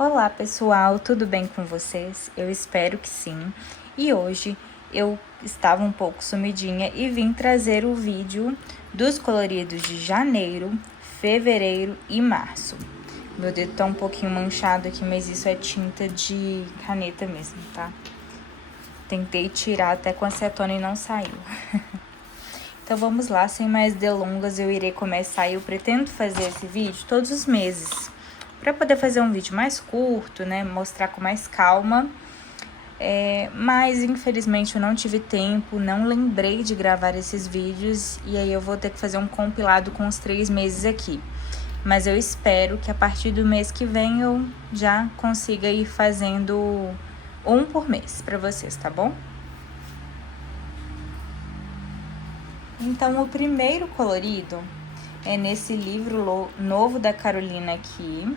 Olá pessoal, tudo bem com vocês? Eu espero que sim. E hoje eu estava um pouco sumidinha e vim trazer o vídeo dos coloridos de janeiro, fevereiro e março. Meu dedo tá um pouquinho manchado aqui, mas isso é tinta de caneta mesmo, tá? Tentei tirar até com acetona e não saiu. Então vamos lá, sem mais delongas, eu irei começar e eu pretendo fazer esse vídeo todos os meses. Para poder fazer um vídeo mais curto, né, mostrar com mais calma. Mas infelizmente eu não tive tempo, não lembrei de gravar esses vídeos. E aí eu vou ter que fazer um compilado com os 3 meses aqui. Mas eu espero que a partir do mês que vem eu já consiga ir fazendo um por mês para vocês, tá bom? Então, o primeiro colorido é nesse livro novo da Carolina aqui,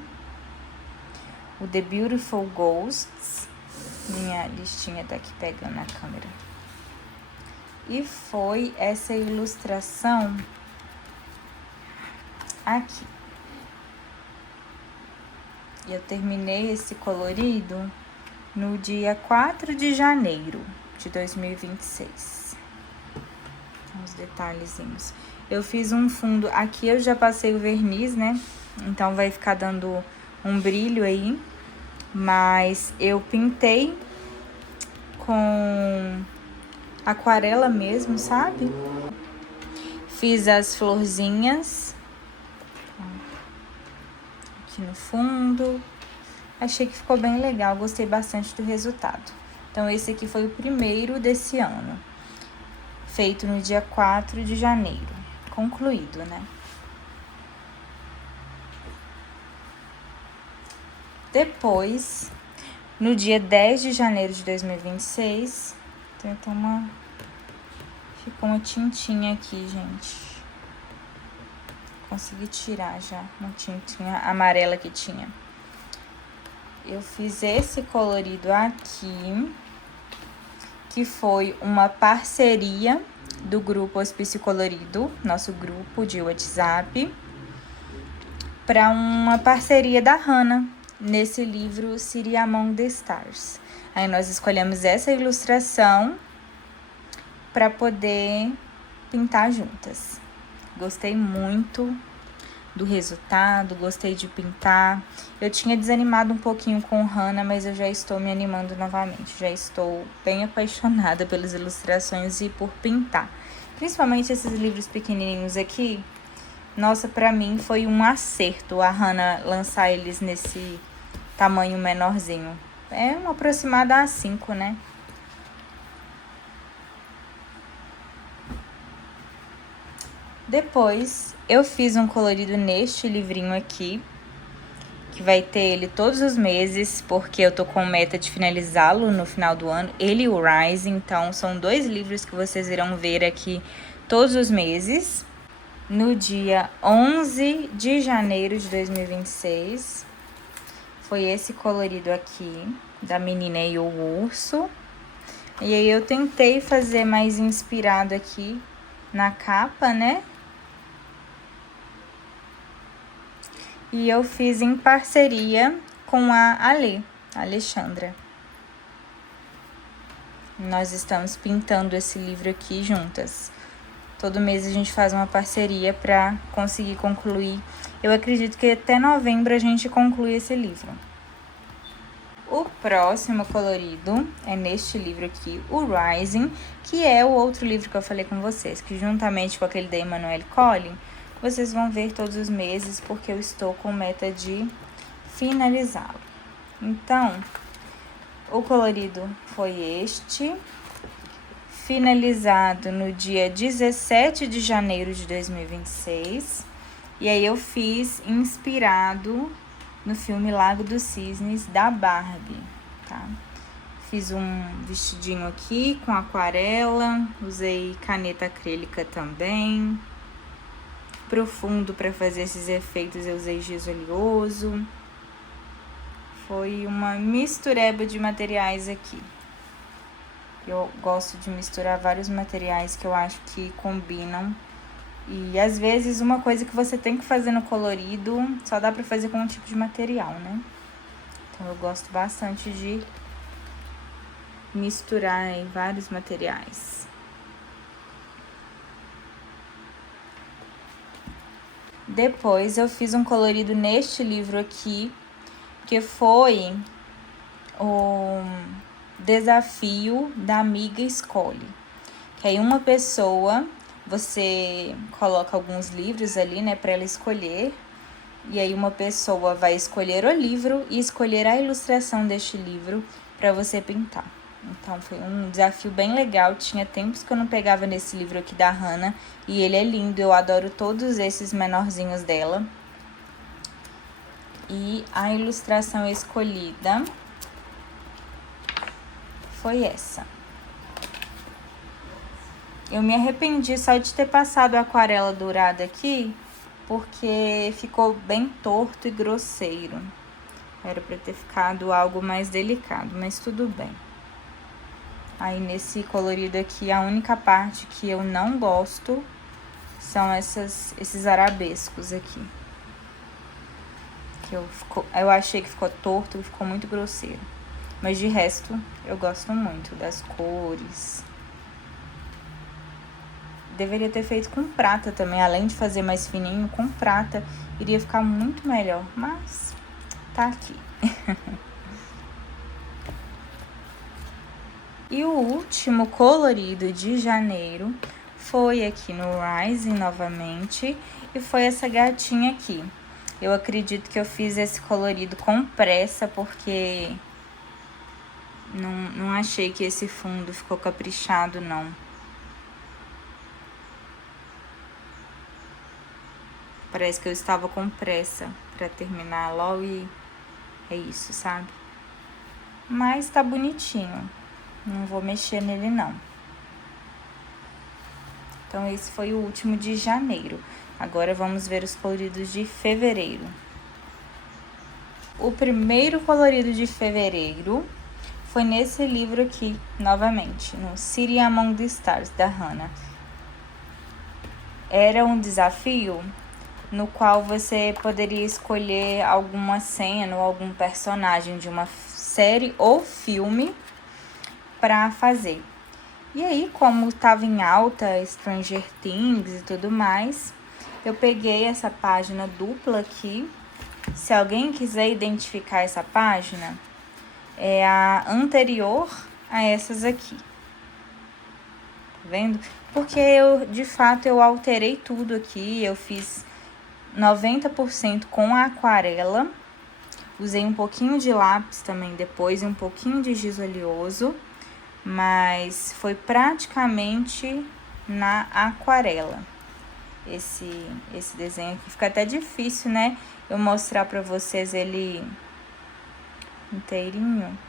o The Beautiful Ghosts. Minha listinha tá aqui pegando na câmera. E foi essa ilustração aqui. E eu terminei esse colorido no dia 4 de janeiro de 2026. Os detalhezinhos. Eu fiz um fundo, aqui eu já passei o verniz, né? Então vai ficar dando um brilho aí. Mas eu pintei com aquarela mesmo, sabe? Fiz as florzinhas aqui no fundo. Achei que ficou bem legal, gostei bastante do resultado. Então esse aqui foi o primeiro desse ano. Feito no dia 4 de janeiro. Concluído, né? Depois, no dia 10 de janeiro de 2026, tem até ficou uma tintinha aqui, gente. Consegui tirar já uma tintinha amarela que tinha. Eu fiz esse colorido aqui, que foi uma parceria do grupo Hospício Colorido, nosso grupo de WhatsApp, para uma parceria da Hannah, nesse livro City Among the Stars. Aí nós escolhemos essa ilustração para poder pintar juntas. Gostei muito do resultado, gostei de pintar. Eu tinha desanimado um pouquinho com Hannah, mas eu já estou me animando novamente. Já estou bem apaixonada pelas ilustrações e por pintar. Principalmente esses livros pequenininhos aqui. Nossa, pra mim foi um acerto a Hannah lançar eles nesse tamanho menorzinho. É uma aproximada a 5, né? Depois, eu fiz um colorido neste livrinho aqui, que vai ter ele todos os meses, porque eu tô com meta de finalizá-lo no final do ano. Ele e o Rise, então são 2 livros que vocês irão ver aqui todos os meses. No dia 11 de janeiro de 2026, foi esse colorido aqui, da menina e o urso. E aí eu tentei fazer mais inspirado aqui na capa, né? E eu fiz em parceria com a Alexandra. Nós estamos pintando esse livro aqui juntas. Todo mês a gente faz uma parceria para conseguir concluir. Eu acredito que até novembro a gente conclui esse livro. O próximo colorido é neste livro aqui, o Rising, que é o outro livro que eu falei com vocês, que juntamente com aquele da Emmanuelle Colin, vocês vão ver todos os meses, porque eu estou com meta de finalizá-lo. Então, o colorido foi este, finalizado no dia 17 de janeiro de 2026. E aí eu fiz inspirado no filme Lago dos Cisnes, da Barbie, tá? Fiz um vestidinho aqui com aquarela, usei caneta acrílica também. Profundo para fazer esses efeitos eu usei giz oleoso. Foi uma mistureba de materiais aqui. Eu gosto de misturar vários materiais que eu acho que combinam. E às vezes uma coisa que você tem que fazer no colorido só dá pra fazer com um tipo de material, né? Então, eu gosto bastante de misturar aí vários materiais. Depois, eu fiz um colorido neste livro aqui, que foi o desafio da amiga escolhe. Que aí uma pessoa, você coloca alguns livros ali, né, para ela escolher. E aí uma pessoa vai escolher o livro e escolher a ilustração deste livro para você pintar. Então foi um desafio bem legal, tinha tempos que eu não pegava nesse livro aqui da Hannah. E ele é lindo, eu adoro todos esses menorzinhos dela. E a ilustração escolhida foi essa. Eu me arrependi só de ter passado a aquarela dourada aqui, porque ficou bem torto e grosseiro. Era pra ter ficado algo mais delicado, mas tudo bem. Aí nesse colorido aqui, a única parte que eu não gosto são esses arabescos aqui. Que eu achei que ficou torto e ficou muito grosseiro. Mas de resto, eu gosto muito das cores. Deveria ter feito com prata também, além de fazer mais fininho, com prata iria ficar muito melhor, mas tá aqui. E o último colorido de janeiro foi aqui no Rising novamente, e foi essa gatinha aqui. Eu acredito que eu fiz esse colorido com pressa, porque não achei que esse fundo ficou caprichado, não. Parece que eu estava com pressa pra terminar logo e é isso, sabe? Mas tá bonitinho. Não vou mexer nele, não. Então, esse foi o último de janeiro. Agora, vamos ver os coloridos de fevereiro. O primeiro colorido de fevereiro foi nesse livro aqui, novamente, no City Among the Stars, da Hannah. Era um desafio no qual você poderia escolher alguma cena ou algum personagem de uma série ou filme para fazer. E aí, como estava em alta Stranger Things e tudo mais, eu peguei essa página dupla aqui. Se alguém quiser identificar essa página, é a anterior a essas aqui. Tá vendo? Porque de fato, eu alterei tudo aqui. Eu fiz 90% com a aquarela. Usei um pouquinho de lápis também depois e um pouquinho de giz oleoso. Mas foi praticamente na aquarela esse desenho aqui. Fica até difícil, né? Eu mostrar pra vocês ele inteirinho.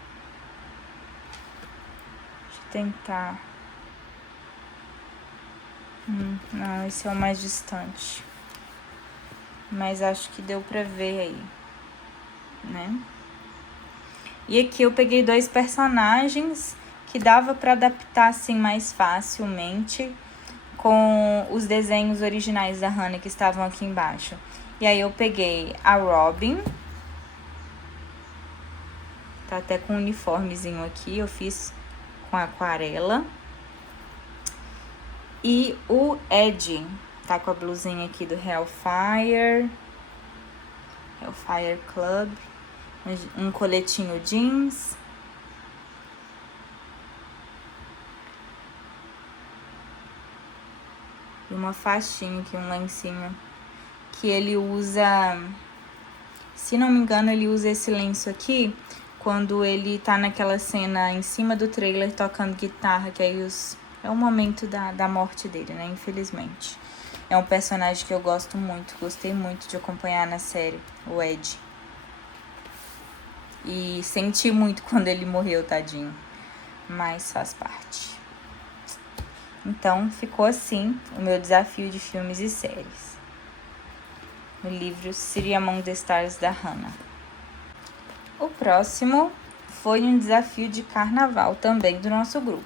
Deixa eu tentar. Não, esse é o mais distante. Mas acho que deu pra ver aí, né? E aqui eu peguei dois personagens que dava para adaptar assim mais facilmente com os desenhos originais da Hannah que estavam aqui embaixo. E aí eu peguei a Robin, tá até com um uniformezinho aqui, eu fiz com aquarela. E o Ed, tá com a blusinha aqui do Hellfire Club, um coletinho jeans. E uma faixinha aqui, um lencinho, que ele usa, se não me engano, ele usa esse lenço aqui quando ele tá naquela cena em cima do trailer tocando guitarra, que aí é o momento da morte dele, né, infelizmente. É um personagem que eu gosto muito, gostei muito de acompanhar na série, o Ed. E senti muito quando ele morreu, tadinho, mas faz parte. Então, ficou assim o meu desafio de filmes e séries. No livro City Among the Stars, da Hannah. O próximo foi um desafio de carnaval também do nosso grupo.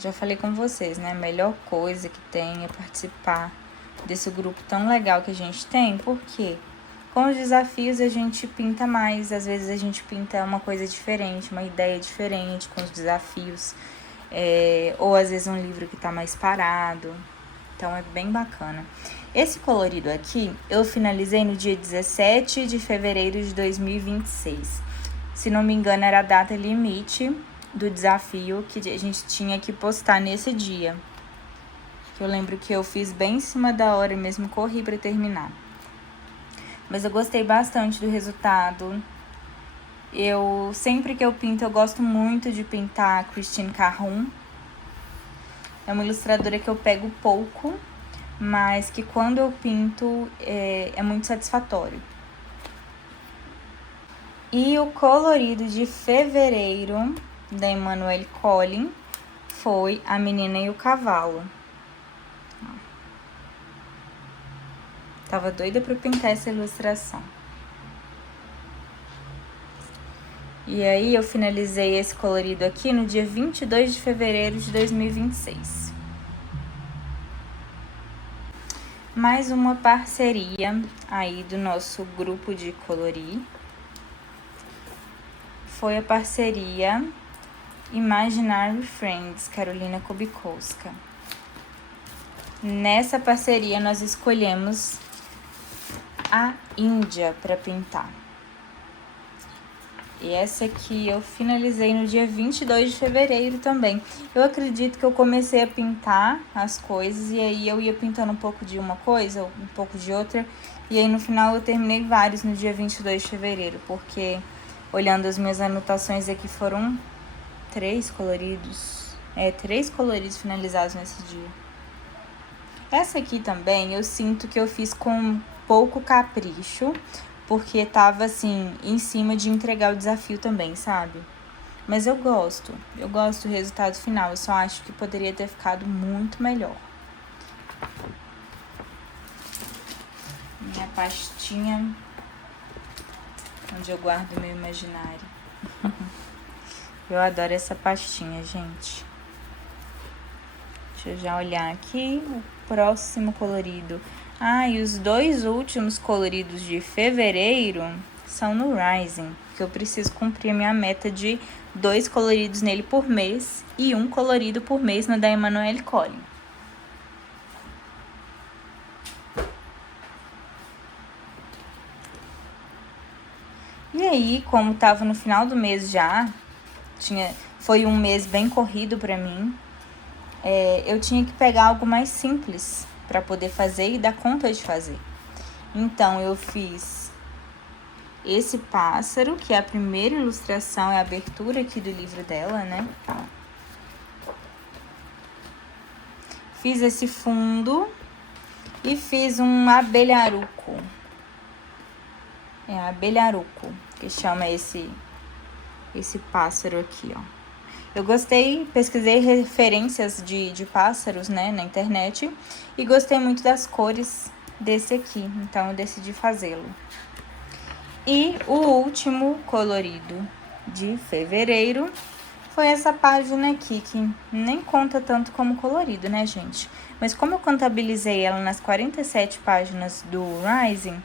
Já falei com vocês, né? A melhor coisa que tem é participar desse grupo tão legal que a gente tem. Por quê? Com os desafios a gente pinta mais, às vezes a gente pinta uma coisa diferente, uma ideia diferente com os desafios, ou às vezes um livro que tá mais parado, então é bem bacana. Esse colorido aqui eu finalizei no dia 17 de fevereiro de 2026. Se não me engano, era a data limite do desafio que a gente tinha que postar nesse dia. Eu lembro que eu fiz bem em cima da hora mesmo, corri pra terminar. Mas eu gostei bastante do resultado. Sempre que eu pinto, eu gosto muito de pintar a Christine Caron. É uma ilustradora que eu pego pouco, mas que quando eu pinto é muito satisfatório. E o colorido de fevereiro da Emmanuelle Colin foi A Menina e o Cavalo. Tava doida pra pintar essa ilustração. E aí eu finalizei esse colorido aqui no dia 22 de fevereiro de 2026. Mais uma parceria aí do nosso grupo de colorir. Foi a parceria Imaginary Friends, Carolina Kubikowska. Nessa parceria nós escolhemos a Índia para pintar. E essa aqui eu finalizei no dia 22 de fevereiro também. Eu acredito que eu comecei a pintar as coisas e aí eu ia pintando um pouco de uma coisa, um pouco de outra. E aí no final eu terminei vários no dia 22 de fevereiro, porque olhando as minhas anotações aqui foram 3 coloridos. 3 coloridos finalizados nesse dia. Essa aqui também eu sinto que eu fiz com pouco capricho, porque tava assim, em cima de entregar o desafio também, sabe? Mas eu gosto do resultado final, eu só acho que poderia ter ficado muito melhor. Minha pastinha, onde eu guardo meu imaginário. Eu adoro essa pastinha, gente. Deixa eu já olhar aqui o próximo colorido. E os 2 últimos coloridos de fevereiro são no Rising, que eu preciso cumprir a minha meta de 2 coloridos nele por mês e 1 colorido por mês no da Emmanuelle Colin. E aí, como tava no final do mês já, foi um mês bem corrido pra mim, eu tinha que pegar algo mais simples para poder fazer e dar conta de fazer. Então, eu fiz esse pássaro, que é a primeira ilustração, é a abertura aqui do livro dela, né? Fiz esse fundo e fiz um abelharuco. É abelharuco, que chama esse pássaro aqui, ó. Eu gostei, pesquisei referências de pássaros, né, na internet, e gostei muito das cores desse aqui, então eu decidi fazê-lo. E o último colorido de fevereiro foi essa página aqui, que nem conta tanto como colorido, né, gente? Mas como eu contabilizei ela nas 47 páginas do Rising,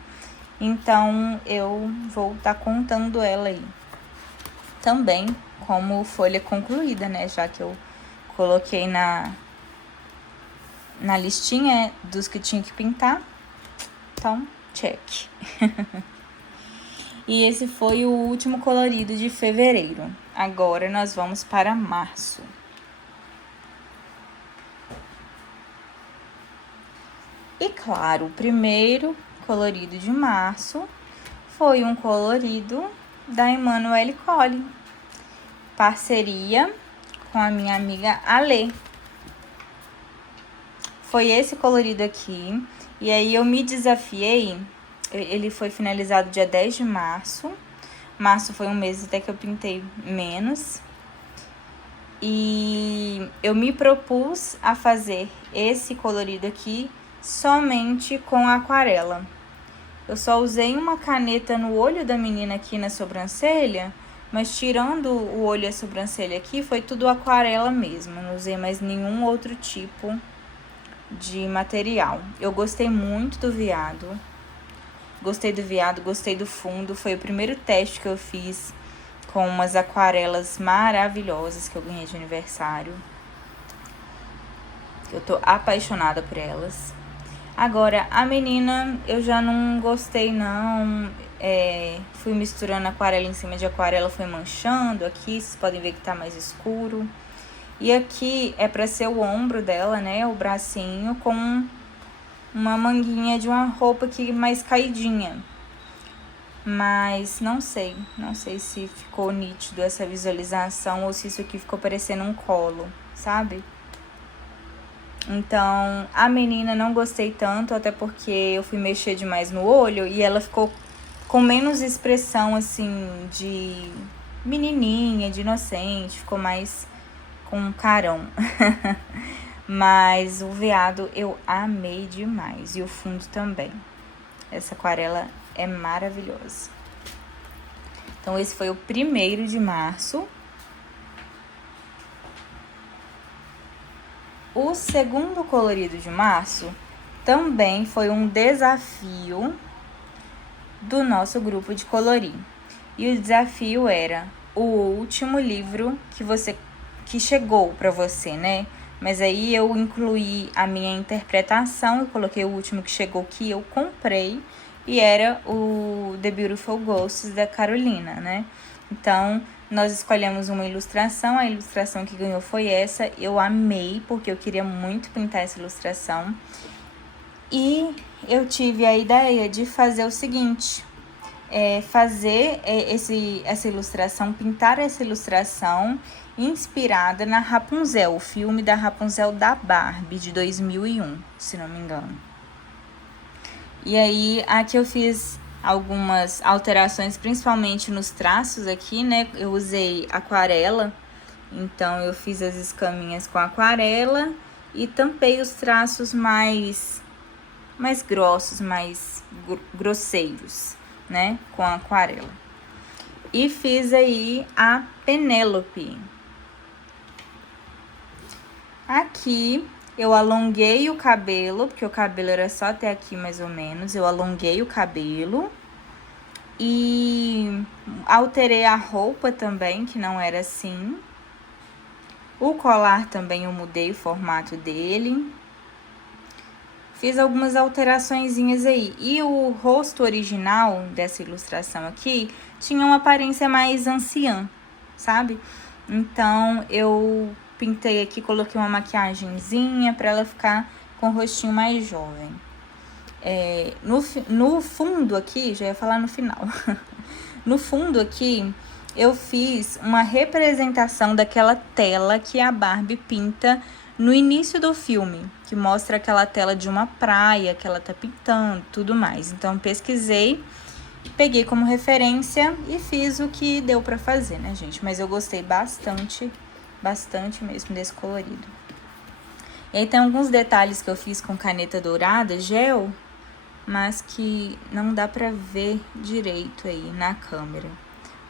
então eu vou estar contando ela aí também como folha concluída, né? Já que eu coloquei na listinha dos que tinha que pintar. Então, check. E esse foi o último colorido de fevereiro. Agora nós vamos para março. E claro, o primeiro colorido de março foi um colorido da Emmanuelle Colin. Parceria com a minha amiga Ale. Foi esse colorido aqui. E aí eu me desafiei. Ele foi finalizado dia 10 de março. Março foi um mês até que eu pintei menos. E eu me propus a fazer esse colorido aqui somente com aquarela. Eu só usei uma caneta no olho da menina aqui na sobrancelha, mas tirando o olho e a sobrancelha aqui, foi tudo aquarela mesmo. Não usei mais nenhum outro tipo de material. Eu gostei muito do veado. Gostei do veado, gostei do fundo. Foi o primeiro teste que eu fiz com umas aquarelas maravilhosas que eu ganhei de aniversário. Eu tô apaixonada por elas. Agora, a menina eu já não gostei, não. Fui misturando aquarela em cima de aquarela, foi manchando aqui. Vocês podem ver que tá mais escuro. E aqui é pra ser o ombro dela, né? O bracinho com uma manguinha de uma roupa que mais caidinha. Mas não sei se ficou nítido essa visualização ou se isso aqui ficou parecendo um colo, sabe? Então, a menina não gostei tanto, até porque eu fui mexer demais no olho e ela ficou com menos expressão, assim, de menininha, de inocente, ficou mais com um carão. Mas o veado eu amei demais e o fundo também. Essa aquarela é maravilhosa. Então, esse foi o 1º de março. O segundo colorido de março também foi um desafio do nosso grupo de colorir. E o desafio era o último livro que chegou para você, né? Mas aí eu incluí a minha interpretação, eu coloquei o último que chegou que eu comprei, e era o The Beautiful Ghosts da Carolina, né? Então, nós escolhemos uma ilustração, a ilustração que ganhou foi essa. Eu amei, porque eu queria muito pintar essa ilustração. E eu tive a ideia de fazer o seguinte, fazer essa ilustração, pintar essa ilustração inspirada na Rapunzel, o filme da Rapunzel da Barbie, de 2001, se não me engano. E aí, aqui eu fiz algumas alterações, principalmente nos traços aqui, né? Eu usei aquarela, então eu fiz as escaminhas com aquarela e tampei os traços mais grossos, mais grosseiros, né? Com aquarela. E fiz aí a Penélope. Aqui eu alonguei o cabelo, porque o cabelo era só até aqui mais ou menos. Eu alonguei o cabelo e alterei a roupa também, que não era assim. O colar também eu mudei o formato dele. Fiz algumas alteraçõezinhas aí. E o rosto original dessa ilustração aqui tinha uma aparência mais anciã, sabe? Então, eu pintei aqui, coloquei uma maquiagenzinha pra ela ficar com o rostinho mais jovem. No fundo aqui, já ia falar no final. No fundo aqui, eu fiz uma representação daquela tela que a Barbie pinta no início do filme, que mostra aquela tela de uma praia que ela tá pintando, tudo mais. Então, pesquisei, peguei como referência e fiz o que deu pra fazer, né, gente? Mas eu gostei bastante mesmo desse colorido. E aí tem alguns detalhes que eu fiz com caneta dourada, gel, mas que não dá pra ver direito aí na câmera.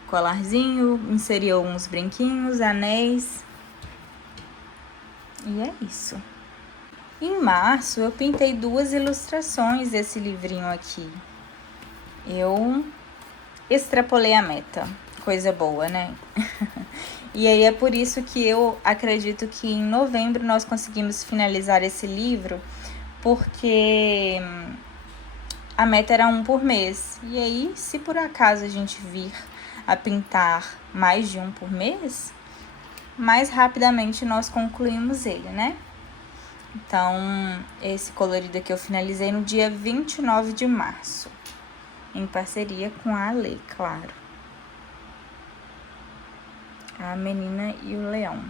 Colarzinho, inseri alguns brinquinhos, anéis. E é isso. Em março, eu pintei 2 ilustrações desse livrinho aqui. Eu extrapolei a meta. Coisa boa, né? E aí é por isso que eu acredito que em novembro nós conseguimos finalizar esse livro, porque a meta era 1 por mês. E aí, se por acaso a gente vir a pintar mais de 1 por mês, mais rapidamente nós concluímos ele, né? Então, esse colorido aqui eu finalizei no dia 29 de março, em parceria com a Ale, claro. A menina e o leão.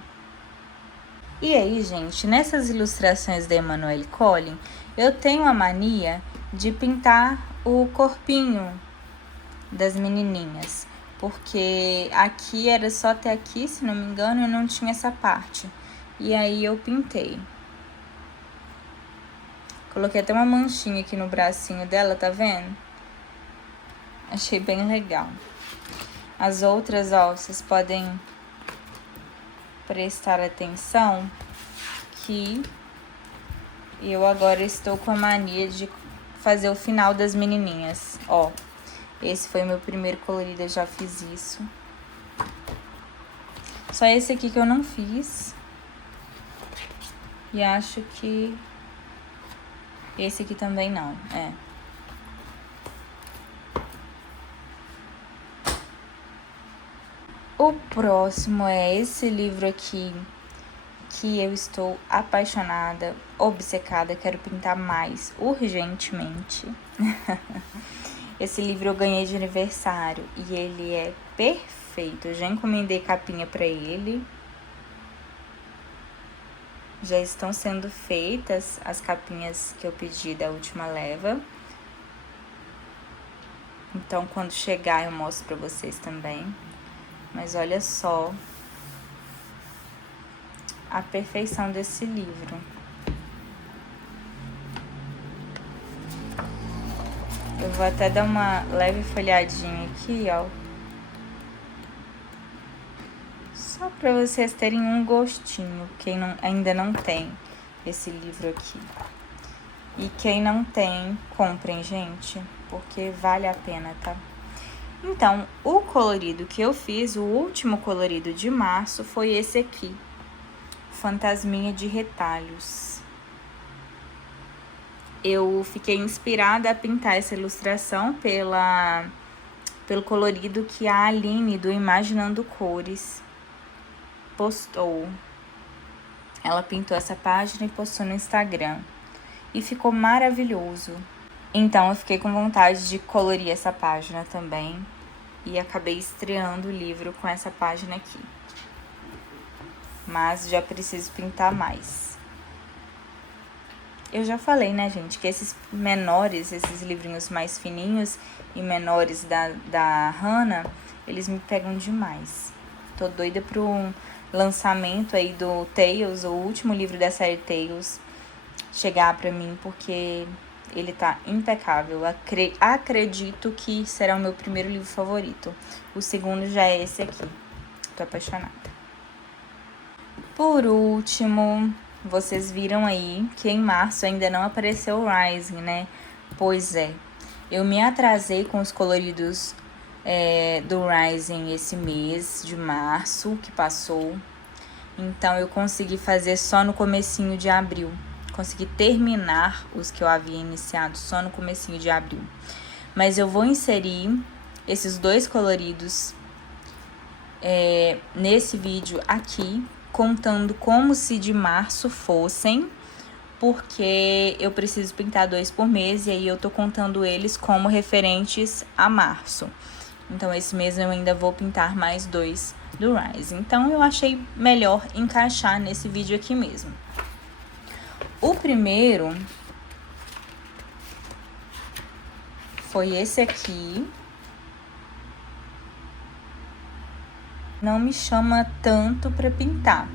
E aí, gente, nessas ilustrações da Emanuele Collin, eu tenho a mania de pintar o corpinho das menininhas, porque aqui era só até aqui, se não me engano, eu não tinha essa parte. E aí eu pintei. Coloquei até uma manchinha aqui no bracinho dela, tá vendo? Achei bem legal. As outras, ó, vocês podem prestar atenção que eu agora estou com a mania de fazer o final das menininhas. Ó, esse foi o meu primeiro colorido, eu já fiz isso. Só esse aqui que eu não fiz. E acho que esse aqui também não, O próximo é esse livro aqui, que eu estou apaixonada, obcecada, quero pintar mais urgentemente. Esse livro eu ganhei de aniversário e ele é perfeito. Eu já encomendei capinha pra ele. Já estão sendo feitas as capinhas que eu pedi da última leva. Então, quando chegar, eu mostro pra vocês também. Mas olha só a perfeição desse livro. Eu vou até dar uma leve folhadinha aqui, ó. Só pra vocês terem um gostinho, quem ainda não tem esse livro aqui. E quem não tem, comprem, gente, porque vale a pena, tá? Então, o colorido que eu fiz, o último colorido de março, foi esse aqui. Fantasminha de retalhos. Eu fiquei inspirada a pintar essa ilustração pelo colorido que a Aline, do Imaginando Cores, postou. Ela pintou essa página e postou no Instagram. E ficou maravilhoso. Então, eu fiquei com vontade de colorir essa página também. E acabei estreando o livro com essa página aqui. Mas já preciso pintar mais. Eu já falei, né, gente, que esses menores, esses livrinhos mais fininhos e menores da Hannah, eles me pegam demais. Tô doida pro lançamento aí do Tales, o último livro da série Tales, chegar pra mim, porque ele tá impecável. Acredito que será o meu primeiro livro favorito. O segundo já é esse aqui. Tô apaixonada. Por último, vocês viram aí que em março ainda não apareceu o Rising, né? Pois é, eu me atrasei com os coloridos do Rising esse mês de março que passou. Então, eu consegui fazer só no comecinho de abril. Consegui terminar os que eu havia iniciado só no comecinho de abril. Mas eu vou inserir esses dois coloridos nesse vídeo aqui, contando como se de março fossem, porque eu preciso pintar 2 por mês e aí eu tô contando eles como referentes a março. Então, esse mês eu ainda vou pintar mais 2 do Rise. Então, eu achei melhor encaixar nesse vídeo aqui mesmo. O primeiro foi esse aqui. Não me chama tanto para pintar,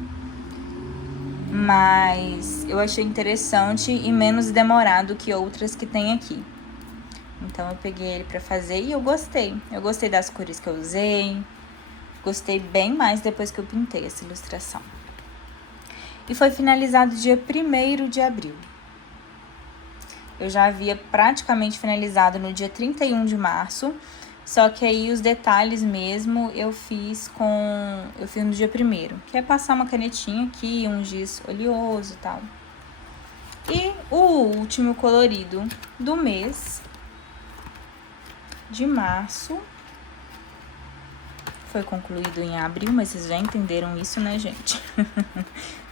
mas eu achei interessante e menos demorado que outras que tem aqui. Então, eu peguei ele para fazer e eu gostei. Eu gostei das cores que eu usei. Gostei bem mais depois que eu pintei essa ilustração. E foi finalizado dia 1º de abril. Eu já havia praticamente finalizado no dia 31 de março, só que aí os detalhes mesmo eu fiz no dia 1º, que é passar uma canetinha aqui, um giz oleoso e tal. E o último colorido do mês de março foi concluído em abril, mas vocês já entenderam isso, né, gente?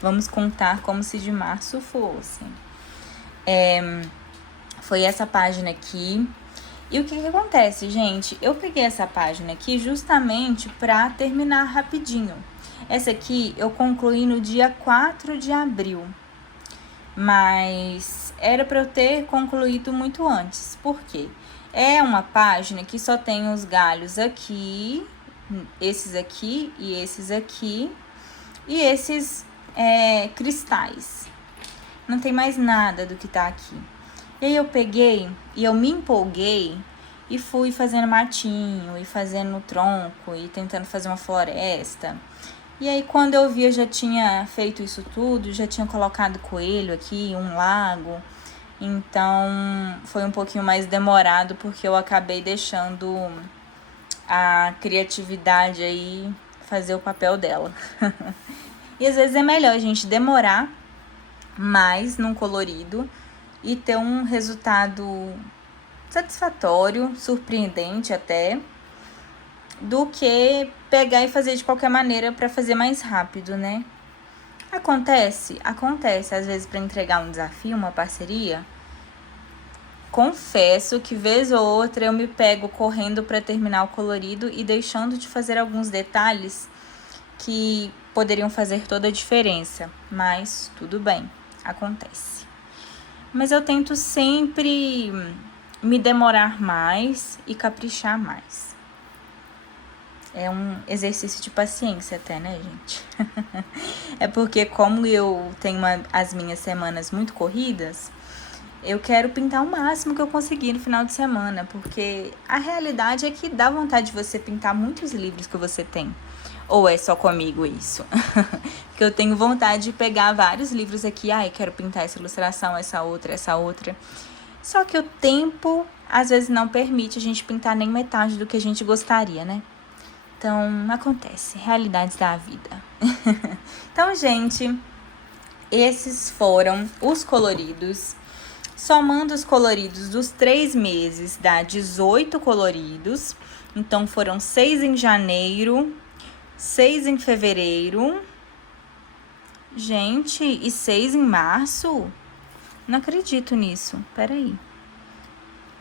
Vamos contar como se de março fosse. Foi essa página aqui. E o que acontece, gente? Eu peguei essa página aqui justamente pra terminar rapidinho. Essa aqui eu concluí no dia 4 de abril. Mas era pra eu ter concluído muito antes. Por quê? É uma página que só tem os galhos aqui, esses aqui e esses aqui, e esses cristais. Não tem mais nada do que tá aqui. E aí eu peguei e eu me empolguei e fui fazendo matinho, e fazendo tronco, e tentando fazer uma floresta. E aí quando eu vi, eu já tinha feito isso tudo, já tinha colocado coelho aqui, um lago. Então, foi um pouquinho mais demorado, porque eu acabei deixando a criatividade aí fazer o papel dela. E às vezes é melhor a gente demorar mais num colorido e ter um resultado satisfatório, surpreendente até, do que pegar e fazer de qualquer maneira para fazer mais rápido, né? Acontece, às vezes para entregar um desafio, uma parceria. Confesso que vez ou outra eu me pego correndo para terminar o colorido e deixando de fazer alguns detalhes que poderiam fazer toda a diferença, mas tudo bem, acontece. Mas eu tento sempre me demorar mais e caprichar mais. É um exercício de paciência até, né, gente? É porque como eu tenho as minhas semanas muito corridas, eu quero pintar o máximo que eu conseguir no final de semana, porque a realidade é que dá vontade de você pintar muitos livros que você tem. Ou é só comigo isso? Porque eu tenho vontade de pegar vários livros aqui, quero pintar essa ilustração, essa outra. Só que o tempo, às vezes, não permite a gente pintar nem metade do que a gente gostaria, né? Então, acontece, realidades da vida. Então, gente, esses foram os coloridos. Somando os coloridos dos 3 meses, dá 18 coloridos. Então, foram 6 em janeiro, 6 em fevereiro. Gente, e 6 em março? Não acredito nisso. Peraí.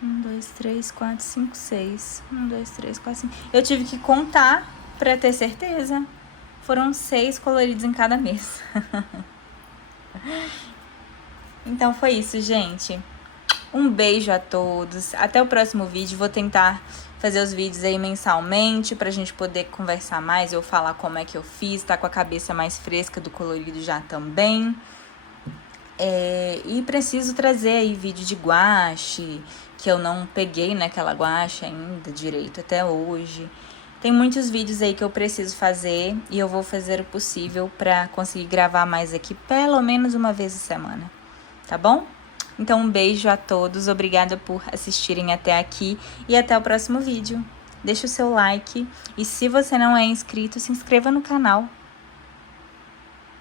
1, 2, 3, 4, 5, 6. 1, 2, 3, 4, 5. Eu tive que contar pra ter certeza. Foram 6 coloridos em cada mês. Então foi isso, gente. Um beijo a todos. Até o próximo vídeo. Vou tentar fazer os vídeos aí mensalmente pra gente poder conversar mais, eu falar como é que eu fiz, tá com a cabeça mais fresca do colorido já também. E preciso trazer aí vídeo de guache, que eu não peguei naquela guache ainda direito até hoje. Tem muitos vídeos aí que eu preciso fazer e eu vou fazer o possível pra conseguir gravar mais aqui pelo menos uma vez a semana, tá bom? Então, um beijo a todos, obrigada por assistirem até aqui e até o próximo vídeo. Deixa o seu like e se você não é inscrito, se inscreva no canal.